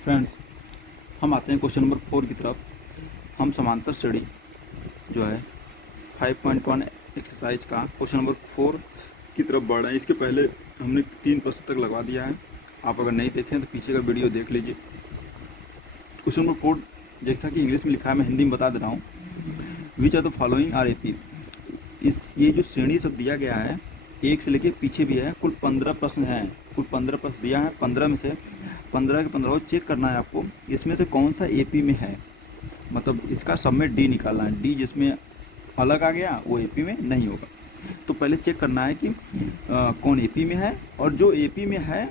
Friends, हम आते हैं क्वेश्चन नंबर 4 की तरफ। हम समांतर श्रेणी जो है 5.1 एक्सरसाइज का क्वेश्चन नंबर 4 की तरफ बढ़ रहे हैं। इसके पहले हमने 3 प्रश्न तक लगवा दिया है। आप अगर नहीं देखें तो पीछे का वीडियो देख लीजिए। क्वेश्चन नंबर 4 जैसा कि इंग्लिश में लिखा है, मैं हिंदी में बता दे रहा हूँ। Which are the following are AP. ये जो श्रेणी सब दिया गया है, एक से लेके पीछे भी है, कुल 15 प्रश्न हैं। कुल 15 प्रश्न दिया है। 15 में से 15 के 15 चेक करना है आपको, इसमें से कौन सा एपी में है। मतलब इसका सब में डी निकालना है। डी जिसमें अलग आ गया वो एपी में नहीं होगा। तो पहले चेक करना है कि कौन एपी में है, और जो एपी में है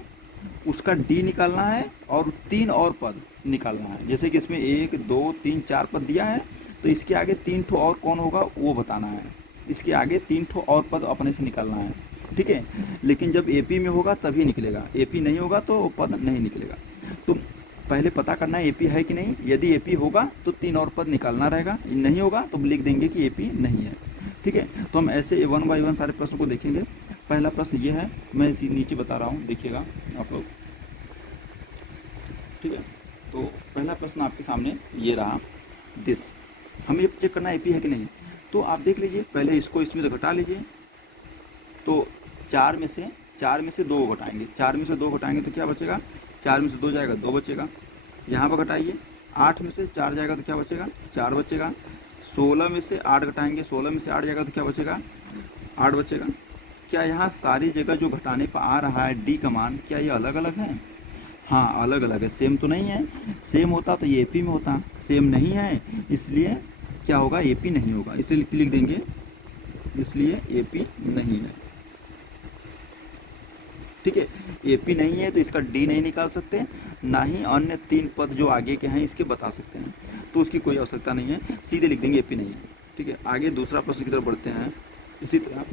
उसका डी निकालना है, और 3 और पद निकालना है। जैसे कि इसमें 1 2 3 4 पद दिया है, तो इसके आगे 3 ठो और कौन होगा वो बताना है। इसके आगे 3 ठो और पद अपने से निकालना है, ठीक है। लेकिन जब एपी में होगा तभी निकलेगा, एपी नहीं होगा तो वो पद नहीं निकलेगा। तो पहले पता करना है एपी है कि नहीं। यदि एपी होगा तो 3 और पद निकालना रहेगा, नहीं होगा तो लिख देंगे कि एपी नहीं है, ठीक है। तो हम ऐसे 1 बाय 1 सारे प्रश्न को देखेंगे। पहला प्रश्न ये है, मैं इसी नीचे बता रहा हूँ, देखिएगा आप लोग, ठीक है। तो पहला प्रश्न आपके सामने ये रहा, दिस। हमें ये चेक करना है एपी है कि नहीं। तो आप देख लीजिए, पहले इसको इसमें से घटा लीजिए। तो 4 में से 2 घटाएंगे। 4 में से 2 घटाएंगे तो क्या बचेगा, 4 में से 2 जाएगा 2 बचेगा। यहाँ पर घटाइए, 8 में से 4 जाएगा तो क्या बचेगा, 4 बचेगा। 16 में से 8 घटाएंगे, 16 में से 8 जाएगा तो क्या बचेगा, 8 बचेगा। क्या यहाँ सारी जगह जो घटाने पर आ रहा है डी का मान, क्या ये अलग अलग है। हाँ अलग अलग है, सेम तो नहीं है। सेम होता तो ये एपी में होता, सेम नहीं है, इसलिए क्या होगा, एपी नहीं होगा। इसलिए लिख देंगे, इसलिए एपी नहीं है, ठीक है। एपी नहीं है तो इसका डी नहीं निकाल सकते, ना ही अन्य 3 पद जो आगे के हैं इसके बता सकते हैं। तो उसकी कोई आवश्यकता नहीं है, सीधे लिख देंगे एपी नहीं है, ठीक है। आगे दूसरा प्रश्न की तरफ बढ़ते हैं। इसी तरह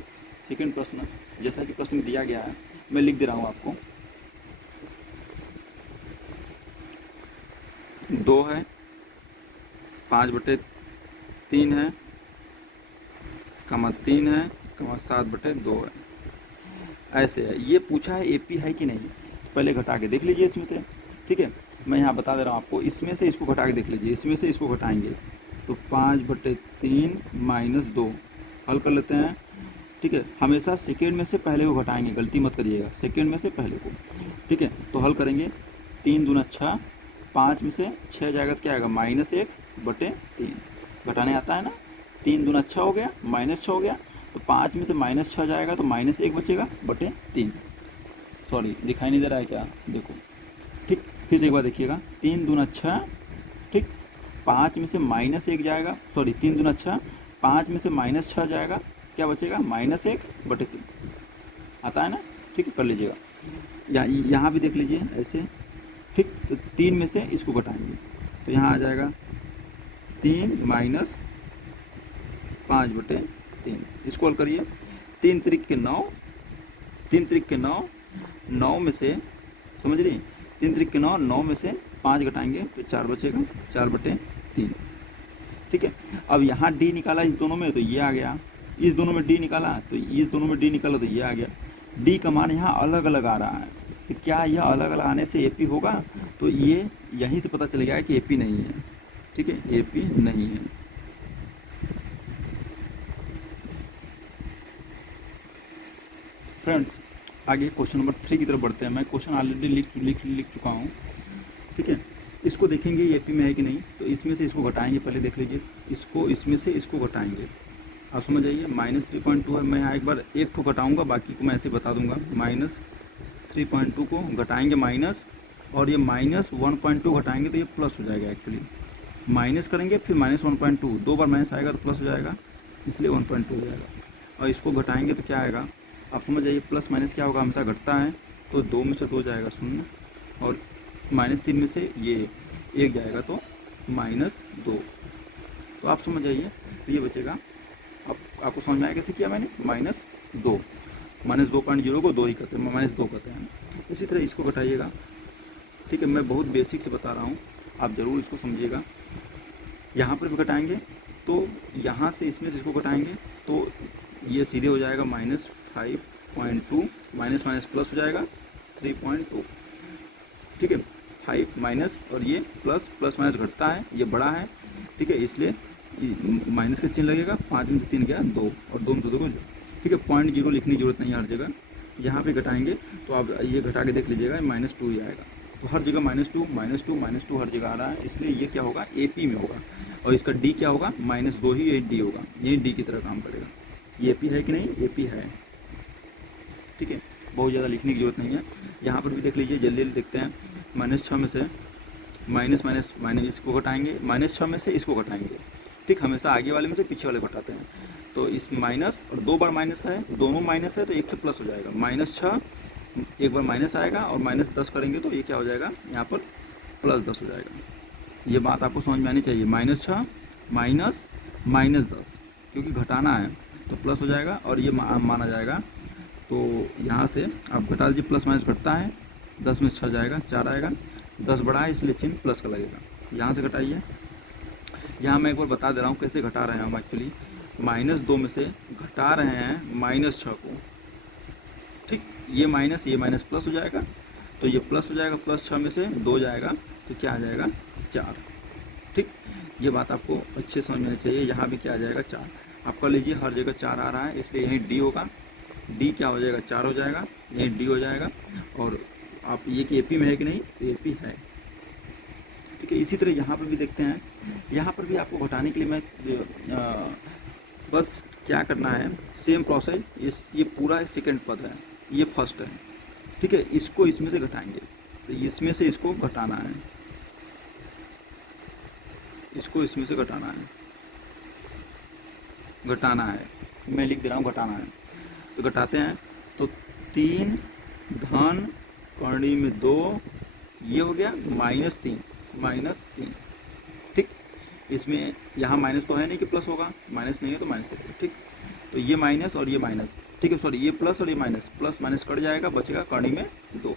सेकेंड प्रश्न, जैसा कि प्रश्न में दिया गया है, मैं लिख दे रहा हूँ आपको। 2 है, 5/3 है, कमा 3 है, कमा 7/2 है। ऐसे है। ये पूछा है एपी है कि नहीं, तो पहले घटा के देख लीजिए इसमें से, ठीक है। मैं यहाँ बता दे रहा हूँ आपको, इसमें से इसको घटा के देख लीजिए। इसमें से इसको घटाएंगे तो 5/3 - 2 हल कर लेते हैं, ठीक है। हमेशा सेकेंड में से पहले को घटाएंगे, गलती मत करिएगा, सेकेंड में से पहले को, ठीक है। तो हल करेंगे, 3 दूना 6, 5 में से 6 जाएगा तो क्या आएगा, -1/3। घटाने आता है ना, 3 दूना 6 हो गया, -6 हो गया। तो 5 में से -6 जाएगा तो -1 बचेगा बटे 3। सॉरी दिखाई नहीं दे रहा है क्या, देखो, ठीक। फिर से एक बार देखिएगा, 3 दूना 6, ठीक। 5 में से -1 जाएगा, सॉरी 3 दूना 6, 5 में से -6 जाएगा, क्या बचेगा, -1/3। आता है ना, ठीक है, कर लीजिएगा। यहाँ भी देख लीजिए ऐसे, ठीक। तो 3 में से इसको घटाएंगे तो यहाँ आ जाएगा 3 - 5/3। इसको हल करिए, 3 त्रिक के 9, 3 त्रिक के 9, 9 में से, समझ रही, 3 त्रिक के 9, 9 में से 5 घटाएंगे तो 4 बचेगा, 4/3, ठीक है। अब यहाँ डी निकाला इस दोनों में तो ये आ गया, इस दोनों में डी निकाला तो इस दोनों में डी निकाला तो ये आ गया। डी का मान यहाँ अलग अलग आ रहा है, तो क्या यह अलग अलग आने से एपी होगा, तो ये यहीं से पता चल गया है कि एपी नहीं है, ठीक है, एपी नहीं है। फ्रेंड्स, आगे क्वेश्चन नंबर 3 की तरफ बढ़ते हैं। मैं क्वेश्चन ऑलरेडी लिख चुका हूँ, ठीक है। इसको देखेंगे ये एपी में है कि नहीं। तो इसमें से इसको घटाएंगे, पहले देख लीजिए, इसको इसमें से इसको घटाएंगे, आप समझ जाइए। -3.2 है, मैं यहाँ एक बार एक ठो घटाऊँगा, बाकी को मैं ऐसे बता दूंगा। -3.2 को घटाएंगे माइनस, और ये -1.2 घटाएंगे तो ये प्लस हो जाएगा। एक्चुअली माइनस करेंगे फिर -1.2, 2 बार माइनस आएगा तो प्लस हो जाएगा, इसलिए 1.2 हो जाएगा। और इसको घटाएंगे तो क्या आएगा, आप समझ जाइए। प्लस माइनस क्या होगा, हमेशा घटता है, तो 2 में से 2 जाएगा 0, और -3 में से ये 1 जाएगा तो -2। तो आप समझ जाइए, तो ये बचेगा। अब आपको समझ में आया कैसे किया मैंने, -2, -2.0 को 2 ही कहते हैं, -2 कहते हैं। इसी तरह इसको घटाइएगा, ठीक है। मैं बहुत बेसिक से बता रहा हूँ, आप ज़रूर इसको समझिएगा। यहाँ पर भी घटाएंगे तो यहाँ से इसमें से इसको घटाएंगे तो ये सीधे हो जाएगा -5.2, माइनस माइनस प्लस हो जाएगा 3.2, ठीक है। 5 माइनस, और ये प्लस, प्लस माइनस घटता है, ये बड़ा है, ठीक है, इसलिए माइनस का चिन्ह लगेगा। 5 में से 3 गया 2, और 2 में से 2 को, ठीक है। 0.0 लिखने की जरूरत नहीं है हर जगह। यहाँ पे घटाएंगे तो आप ये घटा के देख लीजिएगा, -2 ही आएगा। तो हर जगह -2 -2 -2 हर जगह आ रहा है, इसलिए ये क्या होगा, AP में होगा। और इसका D क्या होगा, -2 ही, ये D होगा, ये D की तरह काम करेगा। ये AP है कि नहीं, AP है, ठीक है। बहुत ज़्यादा लिखने की जरूरत नहीं है। यहाँ पर भी देख लीजिए, जल्दी जल्दी देखते हैं। -6 में से माइनस माइनस माइनस इसको घटाएंगे, -6 में से इसको घटाएंगे, ठीक। हमेशा आगे वाले में से पीछे वाले घटाते हैं। तो इस माइनस, और 2 बार माइनस है, दोनों माइनस है, तो एक से प्लस हो जाएगा। -6 एक बार माइनस आएगा, और -10 करेंगे तो ये क्या हो जाएगा, यहाँ पर +10 हो जाएगा। ये बात आपको समझ में आनी चाहिए। -6 माइनस -10, क्योंकि घटाना है तो प्लस हो जाएगा, और ये माना जाएगा। तो यहाँ से आप घटा दीजिए, प्लस माइनस घटता है, 10 में 6 जाएगा, 4 आएगा, 10 बड़ा है इसलिए चिन्ह प्लस का लगेगा। यहाँ से घटाइए। यहाँ मैं एक बार बता दे रहा हूँ कैसे घटा रहे हैं हम। एक्चुअली -2 में से घटा रहे हैं -6 को, ठीक। ये माइनस प्लस हो जाएगा, तो ये प्लस हो जाएगा, +6 में से 2 जाएगा तो क्या आ जाएगा, 4, ठीक। ये बात आपको अच्छे समझ में आनी चाहिए। यहाँ भी क्या आ जाएगा, 4। आप कर लीजिए, हर जगह 4 आ रहा है, इसलिए यहीं D होगा। D क्या हो जाएगा, 4 हो जाएगा, यहीं D हो जाएगा। और आप ये कि AP में है कि नहीं, AP है, ठीक है। इसी तरह यहाँ पर भी देखते हैं। यहाँ पर भी आपको घटाने के लिए मैं बस क्या करना है, सेम प्रोसेस। ये पूरा सेकंड पद है, ये फर्स्ट है, ठीक है। इसको इसमें से घटाएंगे, तो इसमें से इसको घटाना है, इसको इसमें से घटाना है, मैं लिख दे रहा हूँ, घटाना है। तो घटाते हैं, तो 3 धन कर्ण में 2, ये हो गया -3, ठीक। इसमें यहाँ माइनस तो है नहीं कि प्लस होगा, माइनस नहीं है तो माइनस है, ठीक। तो ये माइनस और ये माइनस, ठीक है, सॉरी, ये प्लस और ये माइनस, प्लस माइनस कट जाएगा, बचेगा कर्ण में 2,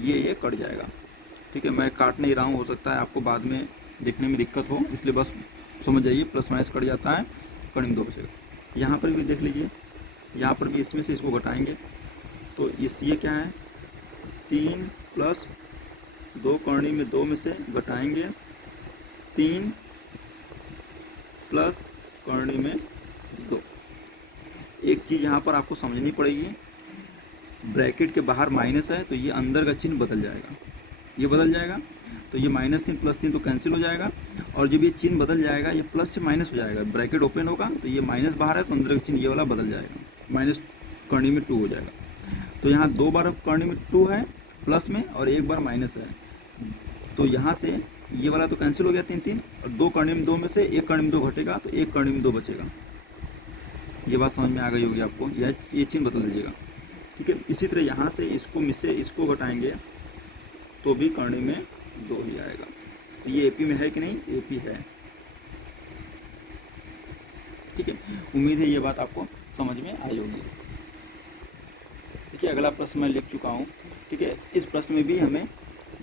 ये कट जाएगा, ठीक है। मैं काट नहीं रहा हूँ, हो सकता है आपको बाद में देखने में दिक्कत हो, इसलिए बस समझ जाइए, प्लस माइनस कट जाता है, कर्ण में 2 बचेगा। यहाँ पर भी देख लीजिए, यहाँ पर भी इसमें से इसको घटाएंगे, तो ये क्या है, 3 + 2 कर्ण में 2 में से घटाएंगे 3 + कर्ण में 2। एक चीज़ यहाँ पर आपको समझनी पड़ेगी, ब्रैकेट के बाहर माइनस है तो ये अंदर का चिन्ह बदल जाएगा, ये बदल जाएगा। तो ये -3 + 3 तो कैंसिल हो जाएगा, और जब ये चिन्ह बदल जाएगा, ये प्लस से माइनस हो जाएगा, ब्रैकेट ओपन होगा तो ये माइनस बाहर है तो अंदर का चिन्ह ये वाला बदल जाएगा, माइनस कर्ण में 2 हो जाएगा। तो यहाँ 2 बार कर्ण में 2 है प्लस में, और 1 बार माइनस है, तो यहाँ से ये वाला तो कैंसिल हो गया 3, और 2 कर्ण में 2 में से 1 कर्ण में 2 घटेगा, तो 1 कर्ण में 2 बचेगा। ये बात समझ में आ गई होगी आपको, ये चिन्ह बदल दीजिएगा, ठीक है। इसी तरह यहाँ से इसको में से इसको घटाएंगे तो भी कर्ण में 2 ही आएगा। तो ये AP में है कि नहीं, AP है, ठीक है। उम्मीद है ये बात आपको समझ में आई होगी। देखिए, अगला प्रश्न मैं लिख चुका हूँ, ठीक है। इस प्रश्न में भी हमें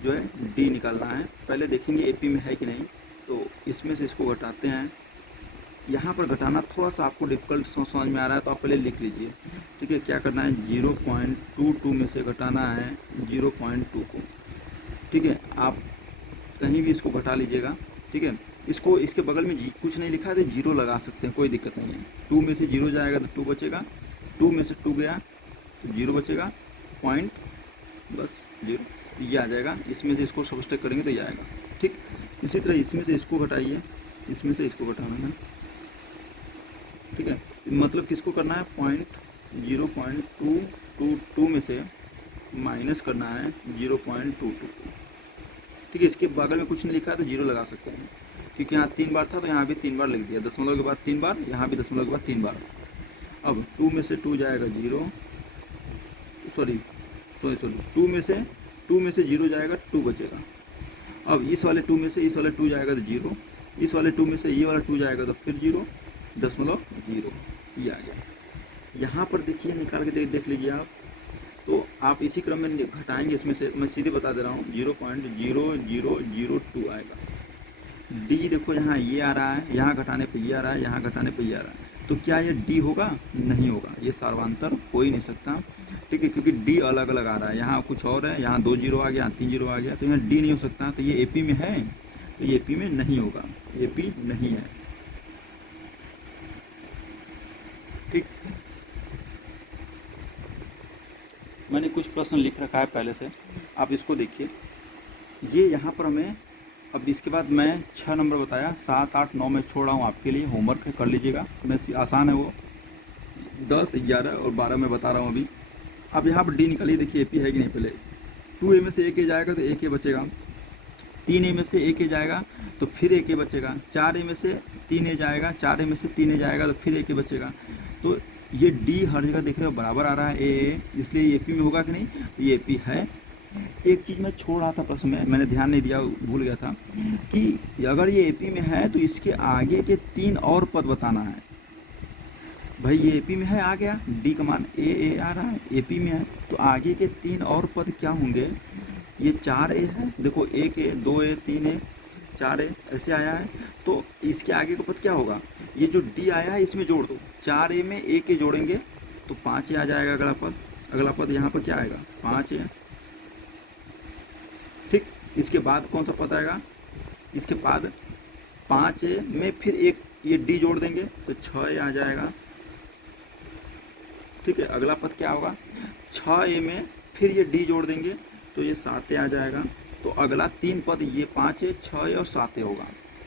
जो है D निकालना है। पहले देखेंगे AP में है कि नहीं, तो इसमें से इसको घटाते हैं। यहाँ पर घटाना थोड़ा सा आपको डिफिकल्ट समझ में आ रहा है, तो आप पहले लिख लीजिए, ठीक है। क्या करना है, 0.22 में से घटाना है 0.2 को, ठीक है। आप कहीं भी इसको घटा लीजिएगा, ठीक है। इसको इसके बगल में कुछ नहीं लिखा है तो 0 लगा सकते हैं, कोई दिक्कत नहीं है। 2 में से 0 जाएगा तो 2 बचेगा, 2 में से 2 गया तो 0 बचेगा, पॉइंट, बस 0, ये आ जाएगा। इसमें से इसको सब्सट्रैक्ट करेंगे तो ये आएगा, ठीक। इसी तरह इसमें से इसको घटाइए, इसमें से इसको घटाना है, ठीक है। मतलब किसको करना है, 0.222 में से माइनस करना है 0.22, ठीक है। इसके बगल में कुछ नहीं लिखा है तो 0 लगा सकते हैं, क्योंकि यहाँ 3 बार था तो यहाँ भी 3 बार लिख दिया, दशमलव के बाद 3 बार, यहाँ भी दशमलव के बाद 3 बार। अब 2 में से 2 जाएगा 0, सॉरी 2 में से 0 जाएगा, 2 बचेगा। अब इस वाले 2 में से इस वाले 2 जाएगा तो 0, इस वाले 2 में से ये वाला 2 जाएगा तो फिर 0, 0.0, ये आ गया। यहाँ पर देखिए, निकाल के देख लीजिए आप, तो आप इसी क्रम में घटाएंगे। इसमें से मैं सीधे बता दे रहा हूँ, 0.0002 आएगा। D देखो, यहाँ ये आ रहा है, यहाँ घटाने पे ये आ रहा है, यहाँ घटाने पे ये आ रहा है, तो क्या ये डी होगा? नहीं होगा, ये सार्वंतर हो ही नहीं सकता। ठीक है, क्योंकि डी अलग अलग आ रहा है, यहाँ कुछ और है, यहाँ 2 जीरो आ गया, यहाँ 3 जीरो आ गया, तो यहाँ डी नहीं हो सकता। तो ये एपी में है, तो ये एपी में नहीं होगा, एपी नहीं है। ठीक, मैंने कुछ प्रश्न लिख रखा है पहले से, आप इसको देखिए। ये यहाँ पर हमें, अब इसके बाद मैं 6 नंबर बताया, 7, 8, 9 में छोड़ रहा हूँ आपके लिए, होमवर्क है, कर लीजिएगा, मैं आसान है वो। 10, 11 और 12 में बता रहा हूँ अभी। अब यहाँ पर डी निकालिए, देखिए एपी है कि नहीं। पहले 2a में से एक ए जाएगा तो एक ए बचेगा, 3a में से एक ए जाएगा तो फिर एक ए बचेगा, 4a में से 3a जाएगा, 4a में से 3a जाएगा तो फिर एक ए बचेगा। तो ये डी हर जगह देख रहे हो बराबर आ रहा है, ए, इसलिए ये एपी में होगा कि नहीं? ये एपी है। एक चीज़ मैं छोड़ रहा था प्रश्न में, मैंने ध्यान नहीं दिया, भूल गया था कि अगर ये एपी में है तो इसके आगे के 3 और पद बताना है। भाई ये एपी में है, आ गया, डी का मान ए आ रहा है, एपी में है, तो आगे के 3 और पद क्या होंगे? ये 4a है, देखो 1a, 2a, 3a, 4a ऐसे आया है, तो इसके आगे का पद क्या होगा? ये जो डी आया है इसमें जोड़ दो, 4a में a जोड़ेंगे तो 5a आ जाएगा अगला पद। अगला पद यहाँ पर क्या आएगा? 5a। ठीक, इसके बाद कौन सा पद आएगा? इसके बाद 5a में फिर एक ये डी जोड़ देंगे तो 6a आ जाएगा। ठीक है, अगला पद क्या होगा? 6a में फिर ये डी जोड़ देंगे तो ये 7a आ जाएगा। तो अगला 3 पद ये 5a, 6a और 7a होगा।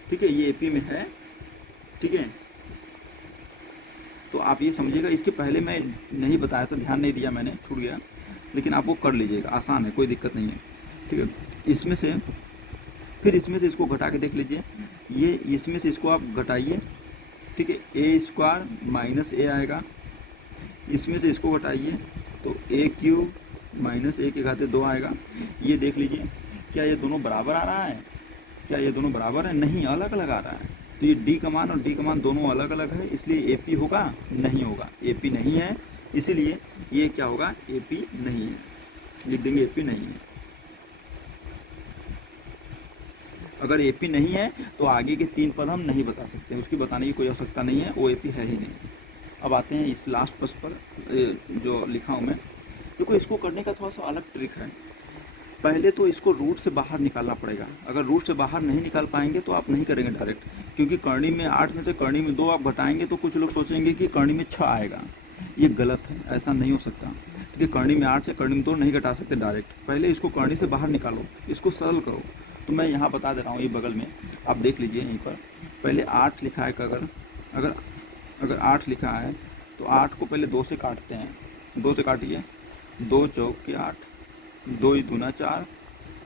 ठीक है, ये एपी में है। ठीक है, तो आप ये समझिएगा, इसके पहले मैं नहीं बताया था, ध्यान नहीं दिया मैंने, छूट गया, लेकिन आप वो कर लीजिएगा, आसान है, कोई दिक्कत नहीं है। ठीक है, इसमें से फिर इसमें से इसको घटा के देख लीजिए, ये इसमें से इसको आप घटाइए। ठीक है, ए स्क्वायर माइनस ए आएगा, इसमें से इसको घटाइए तो ए क्यूब माइनस ए के घाते 2 आएगा। ये देख लीजिए, क्या ये दोनों बराबर आ रहा है? क्या ये दोनों बराबर है? नहीं, अलग अलग आ रहा है। तो ये डी का मान और डी का मान दोनों अलग अलग है, इसलिए एपी होगा? नहीं होगा, एपी नहीं है, इसीलिए ये क्या होगा? एपी नहीं है, लिख देंगे एपी नहीं है। अगर एपी नहीं है तो आगे के 3 पद हम नहीं बता सकते, उसकी बताने की कोई आवश्यकता नहीं है, वो एपी है ही नहीं। अब आते हैं इस लास्ट प्रश्न पर जो लिखा हूँ मैं। देखो, इसको करने का थोड़ा सा अलग ट्रिक है। पहले तो इसको रूट से बाहर निकालना पड़ेगा, अगर रूट से बाहर नहीं निकाल पाएंगे तो आप नहीं करेंगे डायरेक्ट, क्योंकि करनी में 8 में से करनी में 2 आप घटाएंगे तो कुछ लोग सोचेंगे कि करनी में 6 आएगा। ये गलत है, ऐसा नहीं हो सकता, क्योंकि करनी में 8 से करनी में 2 नहीं घटा सकते डायरेक्ट। पहले इसको करनी से बाहर निकालो, इसको सरल करो। तो मैं यहाँ बता दे रहा हूँ, ये बगल में आप देख लीजिए, यहीं पर पहले 8 लिखा है। अगर 8 लिखा है तो 8 को पहले 2 से काटते हैं, 2 से काटिए, 2 चौके 8, 2 दूना 4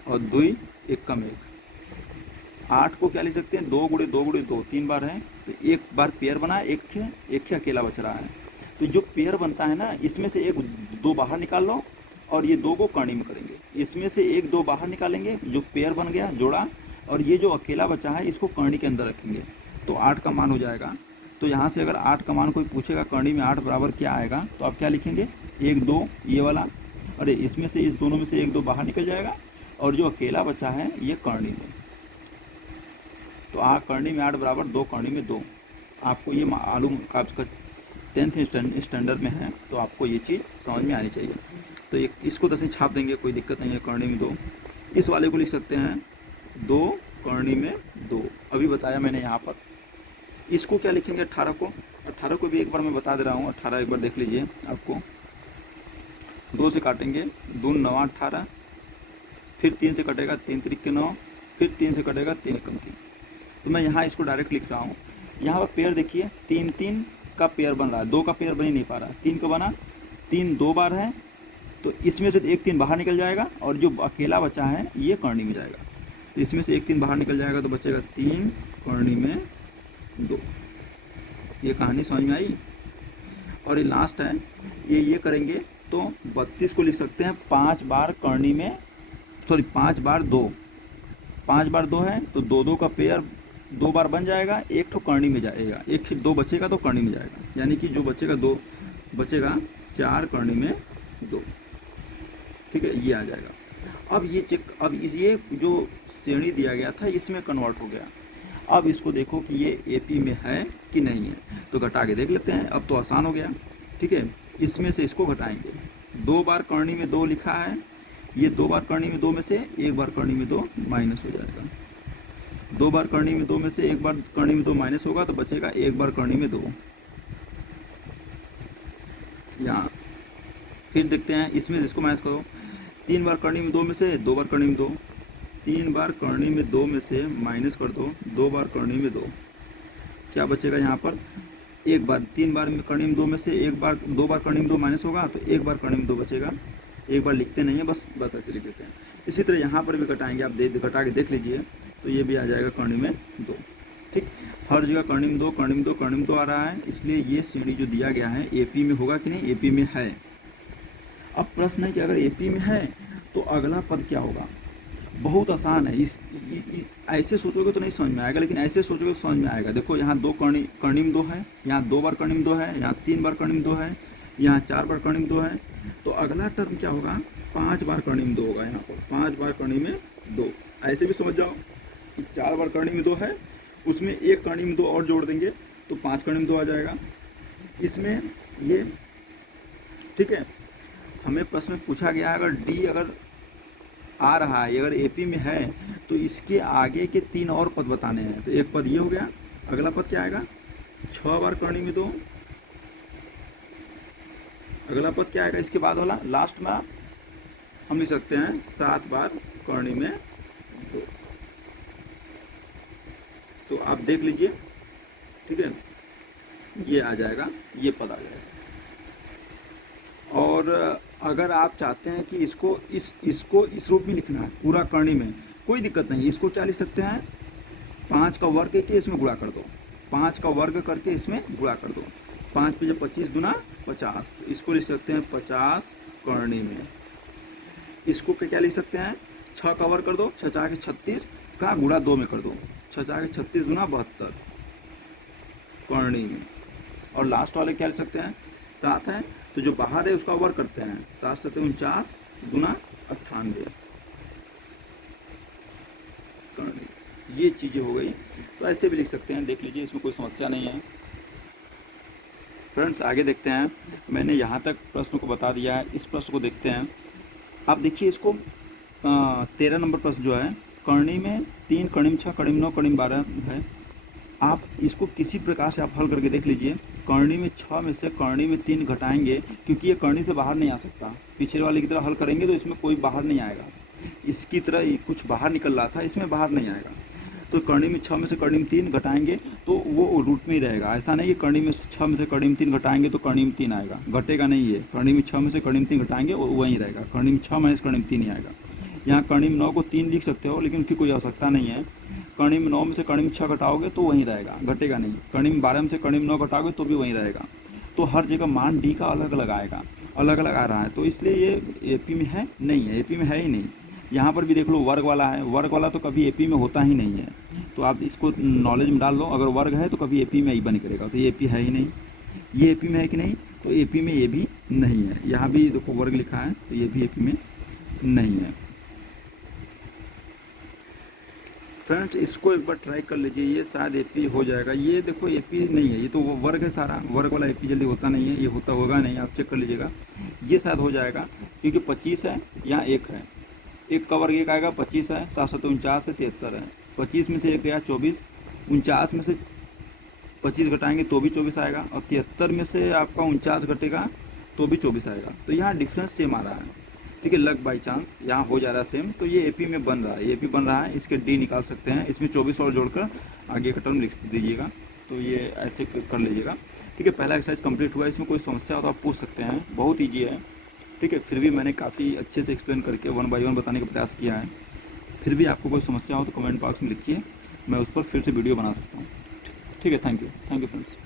और 2 एक कम 1। 8 को क्या लिख सकते हैं? 2 गुणे 2 गुणे 2, 3 बार है, तो एक बार पेयर बना, एक अकेला बच रहा है। तो जो पेयर बनता है ना, इसमें से 1 2 बाहर निकाल लो और ये 2 को करनी में करेंगे, इसमें से 1 2 बाहर निकालेंगे, जो पेयर बन गया जोड़ा, और ये जो अकेला बचा है इसको करनी के अंदर रखेंगे, तो 8 का मान हो जाएगा। तो यहाँ से अगर 8 का मान कोई पूछेगा करनी में 8 बराबर क्या आएगा, तो आप क्या लिखेंगे? 1 2 ये वाला, अरे इसमें से इस दोनों में से 1 2 बाहर निकल जाएगा, और जो अकेला बचा है ये करनी में, तो करनी में 8 बराबर 2 करनी में 2। आपको ये मालूम, आपका 10th स्टैंडर्ड में है, तो आपको ये चीज़ समझ में आनी चाहिए। तो एक इसको 10 छाप देंगे, कोई दिक्कत नहीं है, करनी में 2। इस वाले को लिख सकते हैं 2 करनी में 2, अभी बताया मैंने यहाँ पर। इसको क्या लिखेंगे? 18 को, 18 को भी एक बार मैं बता दे रहा हूँ, 18 एक बार देख लीजिए, आपको 2 से काटेंगे, 2 9 18, फिर 3 से कटेगा, 3 3 के 9, फिर 3 से कटेगा, 3 कम 3। तो मैं यहाँ इसको डायरेक्ट लिख रहा हूँ। यहाँ पर पेयर देखिए, 3 3 का पेयर बन रहा है, 2 का पेयर बन ही नहीं पा रहा, 3 का बना, 3 2 बार है, तो इसमें से एक 3 बाहर निकल जाएगा, और जो अकेला बचा है ये करनी में जाएगा, तो इसमें से एक 3 बाहर निकल जाएगा, तो बचेगा 3 करनी में 2। ये कहानी समझ में आई? और ये लास्ट है, ये करेंगे तो 32 को लिख सकते हैं 5 बार करनी में, सॉरी 5 बार 2, 5 बार 2 है तो 2 2 का पेयर 2 बार बन जाएगा, एक तो करनी में जाएगा, एक 2 बचेगा तो करनी में जाएगा, यानी कि जो बचेगा 2 बचेगा, 4 करनी में 2। ठीक है, ये आ जाएगा। अब ये चेक, अब ये जो श्रेणी दिया गया था इसमें कन्वर्ट हो गया। अब इसको देखो कि ये एपी में है कि नहीं है, तो घटा के देख लेते हैं। अब तो आसान हो गया, ठीक है। इसमें से इसको घटाएंगे, 2 बार करनी में 2 लिखा है, ये 2 बार करनी में 2 में से 1 बार करनी में 2 माइनस हो जाएगा। 2 बार करनी में 2 में से 1 बार करनी में 2 माइनस होगा, तो बचेगा 1 बार करनी में 2। यहाँ फिर देखते हैं, इसमें इसको माइनस करो, 3 बार करनी में 2 में से 2 बार करनी में 2, 3 बार करनी में 2 में से माइनस कर दो 2 बार करनी में 2, क्या बचेगा यहाँ पर? 1 बार। 3 बार में करनी में 2 में से 1 बार 2 बार करनी में 2 माइनस होगा, तो 1 बार करनी में 2 बचेगा। 1 बार लिखते नहीं है, बस ऐसे लिख देते हैं। इसी तरह यहाँ पर भी घटाएंगे, आप घटा के देख लीजिए, तो ये भी आ जाएगा करनी में 2, ठीक। हर जगह करनी में 2 करनी में 2 करनी में 2 आ रहा है, इसलिए ये श्रेणी जो दिया गया है एपी में होगा कि नहीं? एपी में है। अब प्रश्न है कि अगर एपी में है तो अगला पद क्या होगा? बहुत आसान है। ऐसे सोचोगे तो नहीं समझ में आएगा, लेकिन ऐसे सोचोगे तो समझ में आएगा। देखो यहाँ 2 करनी में 2 है, यहाँ 2 बार करनी में 2 है, यहाँ 3 बार करनी में 2 है, यहाँ 4 बार करनी में 2 है, तो अगला टर्म क्या होगा? 5 बार करनी में 2 होगा। यहाँ पर 5 बार करनी में 2। ऐसे भी समझ जाओ कि 4 बार करनी में 2 है, उसमें 1 करनी में 2 और जोड़ देंगे तो 5 करनी में 2 आ जाएगा। इसमें ये, ठीक है। हमें प्रश्न में पूछा गया है, अगर डी अगर आ रहा है, अगर एपी में है, तो इसके आगे के 3 और पद बताने हैं। तो एक पद ये हो गया, अगला पद क्या आएगा? 6 बार करनी में 2, अगला पद क्या आएगा? इसके बाद वाला लास्ट में हम लिख सकते हैं 7 बार करनी में 2। तो आप देख लीजिए, ठीक है, ये आ जाएगा, ये पद आ जाएगा। और अगर आप चाहते हैं कि इसको इस रूप में लिखना है पूरा करनी में, कोई दिक्कत नहीं। इसको क्या लिख सकते हैं? 5 का वर्ग करके इसमें गुणा कर दो, 5 का वर्ग करके इसमें गुणा कर दो। 5 पे जब 25 दुना 50, तो इसको लिख सकते हैं 50 करनी में। इसको क्या लिख सकते हैं? 6 का वर्ग कर दो, 6 के 36 का गुणा 2 में कर दो, 6 के 36 दुना 72 करनी में। और लास्ट वाले क्या लिख सकते हैं? 7 है, तो जो बाहर है उसका वर्ग करते हैं, 7 7 49 दुना 98 करनी। ये चीज़ें हो गई। तो ऐसे भी लिख सकते हैं, देख लीजिए, इसमें कोई समस्या नहीं है। फ्रेंड्स, आगे देखते हैं। मैंने यहाँ तक प्रश्न को बता दिया है, इस प्रश्न को देखते हैं। आप देखिए इसको, 13 नंबर प्रश्न जो है, करनी में 3 करनी में 6 करनी में 9 करनी में 12 है। आप इसको किसी प्रकार से आप हल करके देख लीजिए। करनी में 6 में से करनी में 3 घटाएंगे, क्योंकि ये करनी से बाहर नहीं आ सकता। पिछले वाले की तरह हल करेंगे तो इसमें कोई बाहर नहीं आएगा। इसकी तरह कुछ बाहर निकल रहा था, इसमें बाहर नहीं आएगा। तो करनी में 6 में से करनी में 3 घटाएंगे तो वो रूट में ही रहेगा। ऐसा नहीं कि करनी में 6 में से करनी में 3 घटाएंगे तो करनी में 3 आएगा, घटेगा नहीं। ये करनी में 6 में से करनी में 3 घटाएंगे वो वहीं रहेगा, करनी में 6 माइनस करनी में 3 ही आएगा। यहाँ करनी में 9 को 3 लिख सकते हो, लेकिन उसकी कोई आवश्यकता नहीं है। करनी में 9 में से करनी में 6 घटाओगे तो वहीं रहेगा, घटेगा नहीं। करनी में 12 में से करनी में 9 घटाओगे तो भी वहीं रहेगा। तो हर जगह मान डी का अलग अलग आएगा, अलग अलग आ रहा है। तो इसलिए ये एपी में है नहीं है, एपी में है ही नहीं। यहाँ पर भी देख लो, वर्ग वाला है, वर्ग वाला तो कभी एपी में होता ही नहीं है। तो आप इसको नॉलेज में डाल लो, अगर वर्ग है तो कभी एपी में ही बन करेगा। तो ये एपी है ही नहीं। ये एपी में है कि नहीं? तो एपी में ये भी नहीं है। यहाँ भी देखो वर्ग लिखा है, तो ये भी एपी में नहीं है। फ्रेंड्स, इसको एक बार ट्राई कर लीजिए, ये शायद एपी हो जाएगा। ये देखो एपी नहीं है, ये तो वो वर्ग है सारा, वर्ग वाला एपी जल्दी होता नहीं है, ये होगा नहीं, आप चेक कर लीजिएगा। ये शायद हो जाएगा, क्योंकि 25 है, यहाँ 1 है, 1 का वर्ग 1 आएगा, 25 है, 7 7 49 है, 73 है। 25 में से 1 गया 24, 49 में से 25 घटाएंगे तो भी 24 आएगा, और 73 में से आपका 49 घटेगा तो भी 24 आएगा। तो यहाँ डिफरेंस सेम आ रहा है, ठीक है। लक बाई चांस यहाँ हो जा रहा है सेम, तो ये एपी में बन रहा है, एपी बन रहा है। इसके डी निकाल सकते हैं, इसमें 24 और जोड़कर आगे का टर्म लिख दीजिएगा। तो ये ऐसे कर लीजिएगा, ठीक है। पहला एक्सरसाइज कंप्लीट हुआ। इसमें कोई समस्या हो तो आप पूछ सकते हैं, बहुत ईजी है, ठीक है। फिर भी मैंने काफ़ी अच्छे से एक्सप्लेन करके 1 बाई 1 बताने का प्रयास किया है। फिर भी आपको कोई समस्या हो तो कमेंट बॉक्स में लिखिए, मैं उस पर फिर से वीडियो बना सकता हूँ, ठीक है। Thank you friends.